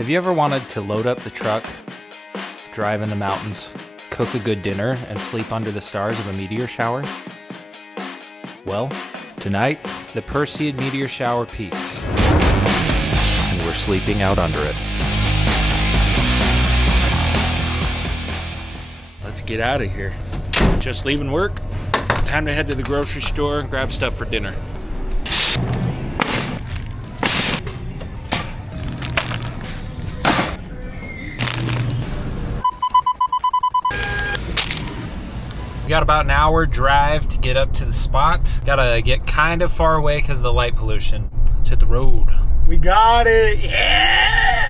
Have you ever wanted to load up the truck, drive in the mountains, cook a good dinner, and sleep under the stars of a meteor shower? Well, tonight, the Perseid Meteor shower peaks, and we're sleeping out under it. Let's get out of here. Just leaving work. Time to head to the grocery store and grab stuff for dinner. We got about an hour drive to get up to the spot. Gotta get kind of far away because of the light pollution. Let's hit the road. We got it, yeah!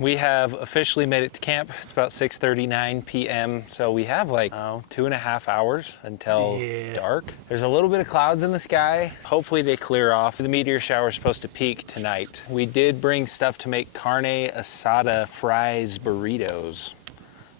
We have officially made it to camp. It's about 6:39 p.m. So we have like 2.5 hours until dark. There's a little bit of clouds in the sky. Hopefully they clear off. The meteor shower is supposed to peak tonight. We did bring stuff to make carne asada fries burritos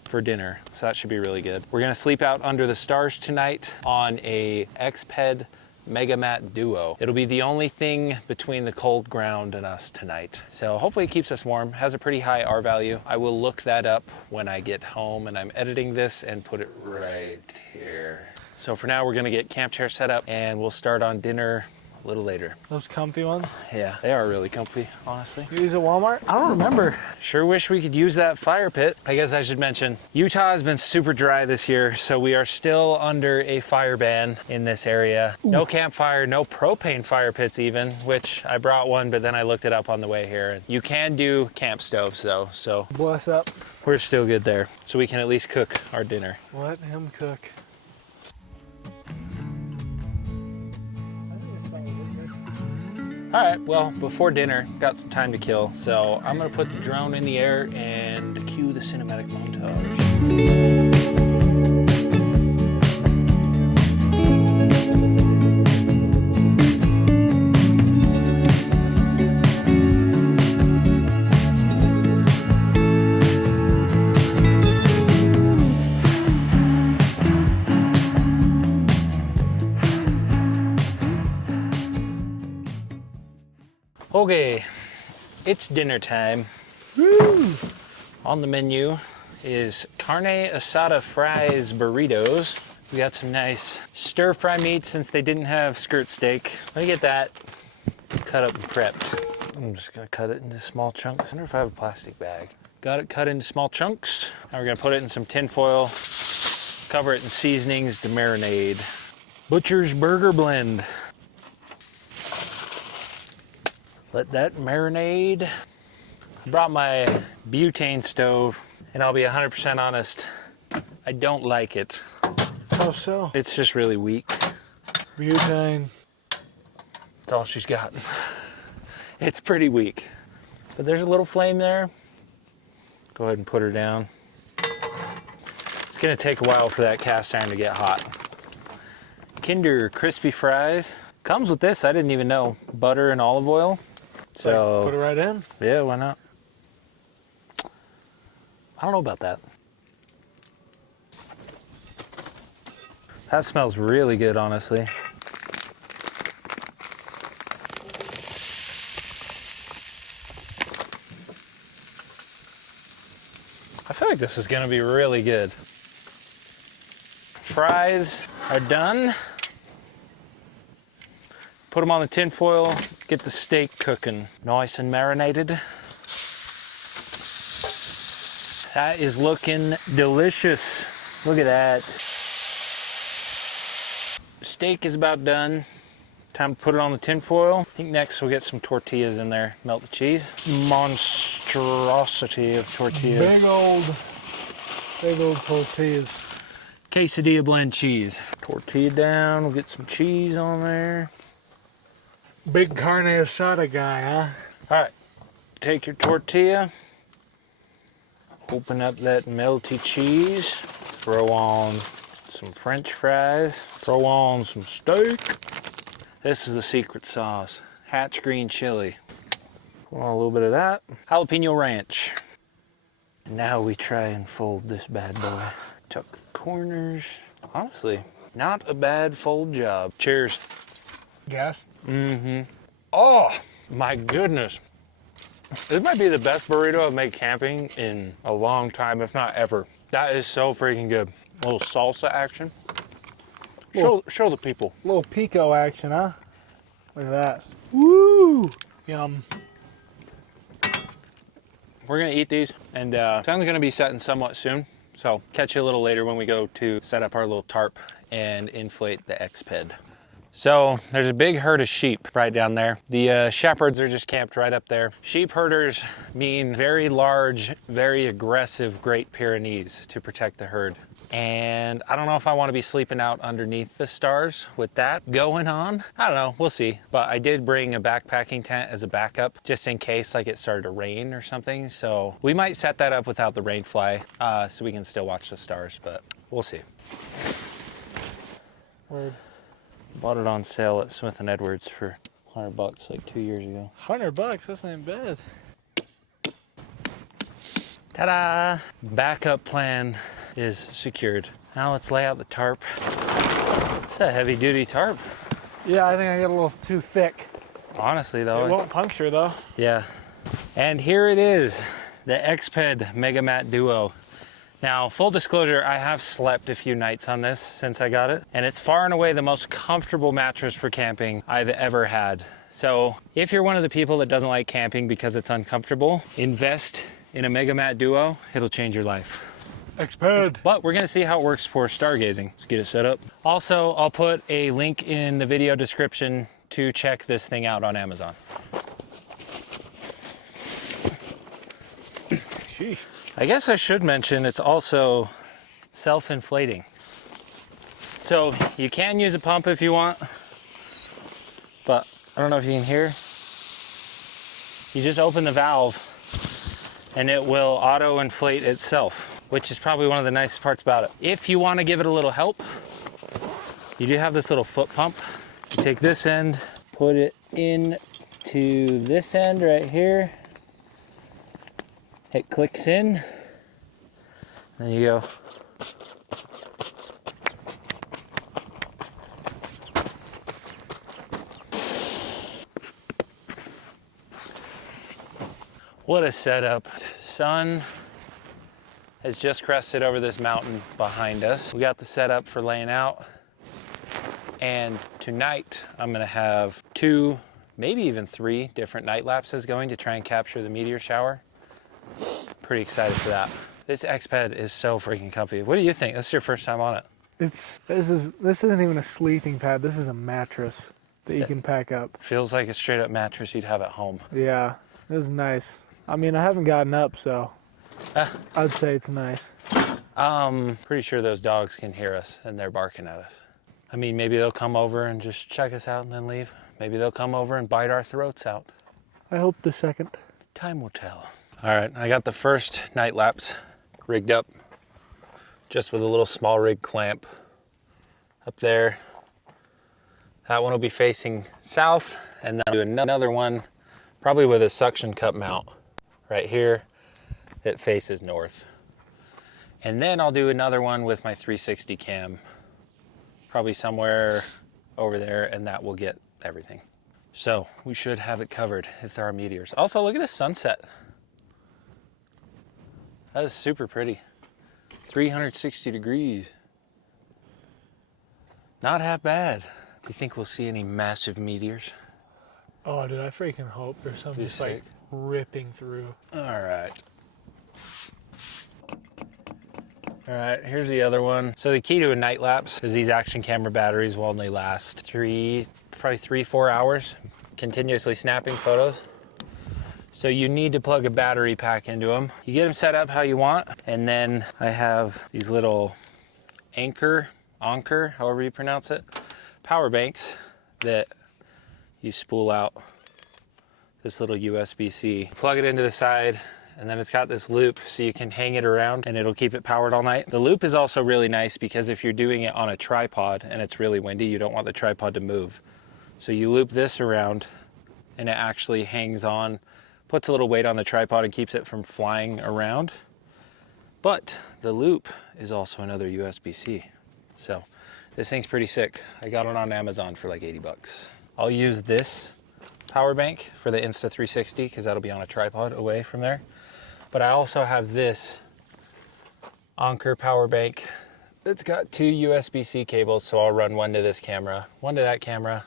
for dinner. So that should be really good. We're gonna sleep out under the stars tonight on a Exped MegaMat duo. It'll be the only thing between the cold ground and us tonight. So hopefully it keeps us warm. Has a pretty high R value. I will look that up when I get home and I'm editing this and put it right here. So for now, we're gonna get camp chair set up and we'll start on dinner a little later. Those comfy ones? Yeah, they are really comfy, honestly. You use at Walmart? I don't remember. Sure wish we could use that fire pit. I guess I should mention, Utah has been super dry this year, so we are still under a fire ban in this area. Ooh. No campfire, no propane fire pits even, which I brought one, but then I looked it up on the way here. You can do camp stoves though, so bless up. We're still good there. So we can at least cook our dinner. Let him cook. All right, well, before dinner, got some time to kill, so I'm gonna put the drone in the air and cue the cinematic montage. Okay, it's dinner time. Woo! On the menu is carne asada fries burritos. We got some nice stir fry meat since they didn't have skirt steak. Let me get that cut up and prepped. I'm just gonna cut it into small chunks. I wonder if I have a plastic bag. Got it cut into small chunks. Now we're gonna put it in some tin foil, cover it in seasonings to marinade. Butcher's Burger Blend. Let that marinade. I brought my butane stove, and I'll be 100% honest, I don't like it. How so? It's just really weak. Butane. That's all she's got. It's pretty weak. But there's a little flame there. Go ahead and put her down. It's gonna take a while for that cast iron to get hot. Kinder crispy fries. Comes with this, I didn't even know. Butter and olive oil. So put it right in? Yeah, why not? I don't know about that. That smells really good, honestly. I feel like this is gonna be really good. Fries are done. Put them on the tin foil, get the steak cooking. Nice and marinated. That is looking delicious. Look at that. Steak is about done. Time to put it on the tin foil. I think next we'll get some tortillas in there. Melt the cheese. Monstrosity of tortillas. Big old tortillas. Quesadilla blend cheese. Tortilla down, we'll get some cheese on there. Big carne asada guy, huh? All right, take your tortilla, open up that melty cheese, throw on some French fries, throw on some steak. This is the secret sauce, Hatch green chili. Put on a little bit of that. Jalapeno ranch. And now we try and fold this bad boy. Tuck the corners. Honestly, not a bad fold job. Cheers. Gas? Mm-hmm. Oh my goodness. This might be the best burrito I've made camping in a long time, if not ever. That is so freaking good. A little salsa action. Show the people. Little pico action, huh? Look at that. Woo! Yum. We're gonna eat these, and sun's gonna be setting somewhat soon. So catch you a little later when we go to set up our little tarp and inflate the Exped. So there's a big herd of sheep right down there. The shepherds are just camped right up there. Sheep herders mean very large, very aggressive Great Pyrenees to protect the herd. And I don't know if I want to be sleeping out underneath the stars with that going on. I don't know, we'll see. But I did bring a backpacking tent as a backup just in case like it started to rain or something. So we might set that up without the rain fly so we can still watch the stars, but we'll see. Word. Bought it on sale at Smith & Edwards for $100 like 2 years ago. $100, that's not bad. Ta-da! Backup plan is secured. Now let's lay out the tarp. It's a heavy duty tarp. Yeah, I think I got a little too thick. Honestly though. It won't puncture though. Yeah. And here it is, the Exped MegaMat Duo. Now, full disclosure, I have slept a few nights on this since I got it, and it's far and away the most comfortable mattress for camping I've ever had. So if you're one of the people that doesn't like camping because it's uncomfortable, invest in a MegaMat Duo. It'll change your life. Exped. But we're gonna see how it works for stargazing. Let's get it set up. Also, I'll put a link in the video description to check this thing out on Amazon. Sheesh. I guess I should mention it's also self-inflating. So you can use a pump if you want, but I don't know if you can hear. You just open the valve and it will auto-inflate itself, which is probably one of the nicest parts about it. If you want to give it a little help, you do have this little foot pump. You take this end, put it into this end right here. It clicks in, there you go. What a setup. Sun has just crested over this mountain behind us. We got the setup for laying out. And tonight I'm gonna have 2, maybe even 3 different night lapses going to try and capture the meteor shower. Pretty excited for that. This Exped is so freaking comfy. What do you think? This is your first time on it. This isn't even a sleeping pad. This is a mattress that you can pack up. Feels like a straight up mattress you'd have at home. Yeah, this is nice. I mean, I haven't gotten up, so I'd say it's nice. Pretty sure those dogs can hear us and they're barking at us. I mean, maybe they'll come over and just check us out and then leave. Maybe they'll come over and bite our throats out. I hope the second. Time will tell. All right, I got the first night lapse rigged up, just with a little small rig clamp up there. That one will be facing south, and then I'll do another one, probably with a suction cup mount right here that faces north. And then I'll do another one with my 360 cam, probably somewhere over there, and that will get everything. So we should have it covered if there are meteors. Also, look at this sunset. That is super pretty. 360 degrees. Not half bad. Do you think we'll see any massive meteors? Oh, dude, I freaking hope there's something Be just like sick. ripping through. All right. All right, here's the other one. So the key to a night lapse is these action camera batteries will only last probably 3-4 hours, continuously snapping photos. So you need to plug a battery pack into them. You get them set up how you want, and then I have these little anchor, however you pronounce it, power banks that you spool out this little USB-C. Plug it into the side, and then it's got this loop so you can hang it around and it'll keep it powered all night. The loop is also really nice because if you're doing it on a tripod and it's really windy, you don't want the tripod to move. So you loop this around and it actually hangs on, puts a little weight on the tripod and keeps it from flying around. But the loop is also another USB-C. So this thing's pretty sick. I got it on Amazon for like 80 bucks. I'll use this power bank for the Insta360 because that'll be on a tripod away from there. But I also have this Anker power bank. It's got 2 USB-C cables, so I'll run one to this camera, one to that camera.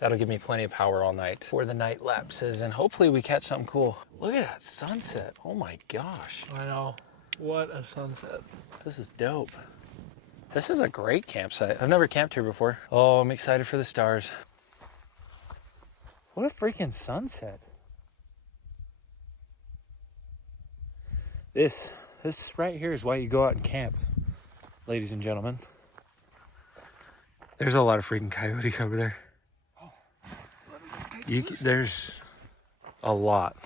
That'll give me plenty of power all night for the night lapses, and hopefully we catch something cool. Look at that sunset. Oh my gosh. I know. What a sunset. This is dope. This is a great campsite. I've never camped here before. Oh, I'm excited for the stars. What a freaking sunset. This right here is why you go out and camp, ladies and gentlemen. There's a lot of freaking coyotes over there. There's a lot.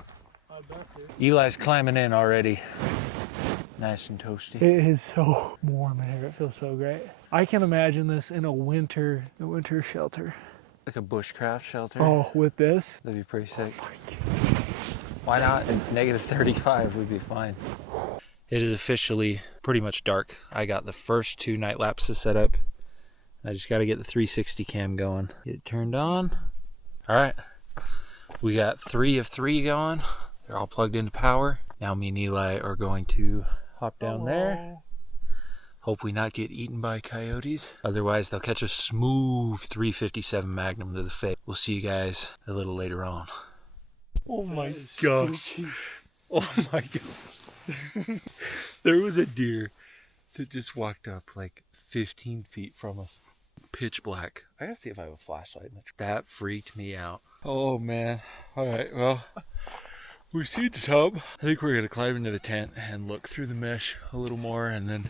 Eli's climbing in already. Nice and toasty. It is so warm in here. It feels so great. I can imagine this in a winter shelter. Like a bushcraft shelter. Oh, with this? That'd be pretty sick. Oh my God. Why not? It's negative 35. We'd be fine. It is officially pretty much dark. I got the first 2 night lapses set up. I just got to get the 360 cam going. Get it turned on. All right. We got 3 of 3 going. They're all plugged into power. Now me and Eli are going to hop down there. Hopefully not get eaten by coyotes. Otherwise, they'll catch a smooth 357 Magnum to the face. We'll see you guys a little later on. Oh my gosh. Oh my gosh. There was a deer that just walked up like 15 feet from us. Pitch black. I gotta see if I have a flashlight. That freaked me out. Oh man. Alright, well, we've seen some. I think we're gonna climb into the tent and look through the mesh a little more and then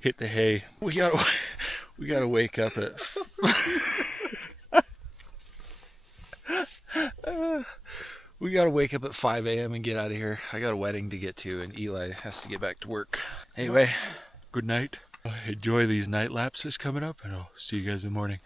hit the hay. We gotta wake up at we gotta wake up at 5 a.m. and get out of here. I got a wedding to get to and Eli has to get back to work. Anyway, good night. Enjoy these night lapses coming up and I'll see you guys in the morning.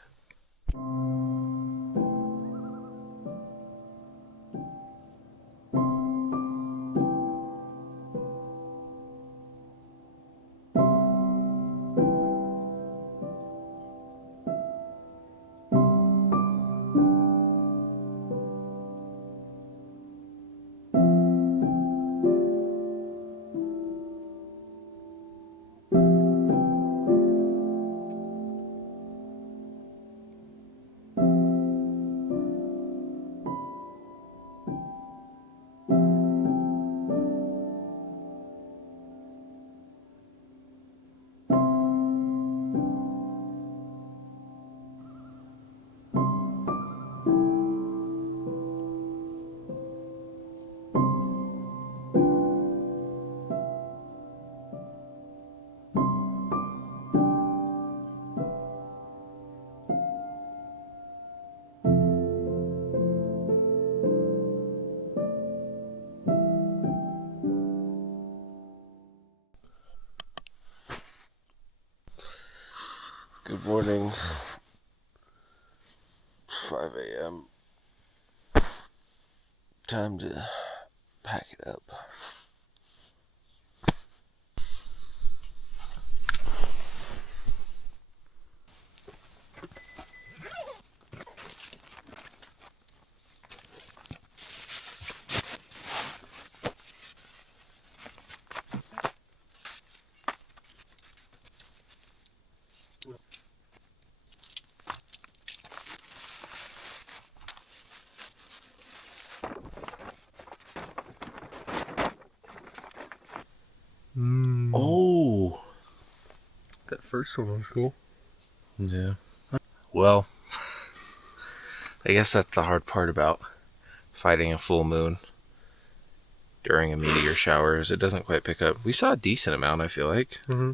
Good morning. It's 5 a.m. Time to pack it up. Oh, that first one was cool. Yeah. Well, I guess that's the hard part about fighting a full moon during a meteor shower is it doesn't quite pick up. We saw a decent amount, I feel like. Mm-hmm.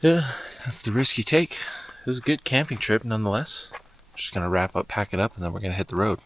Yeah, that's the risk you take. It was a good camping trip nonetheless. Just gonna wrap up, pack it up, and then we're gonna hit the road.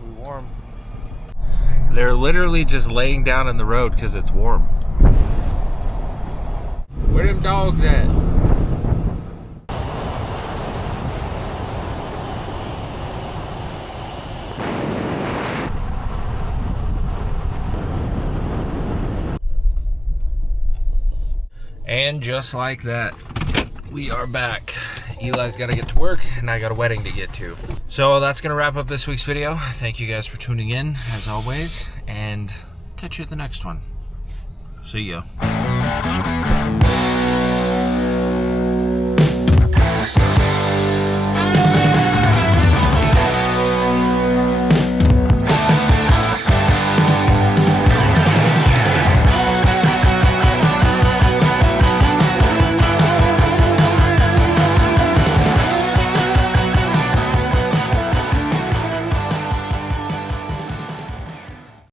Probably warm. They're literally just laying down in the road because it's warm. Where them dogs at? And just like that, we are back. Eli's got to get to work, and I got a wedding to get to. So that's going to wrap up this week's video. Thank you guys for tuning in, as always, and catch you at the next one. See ya.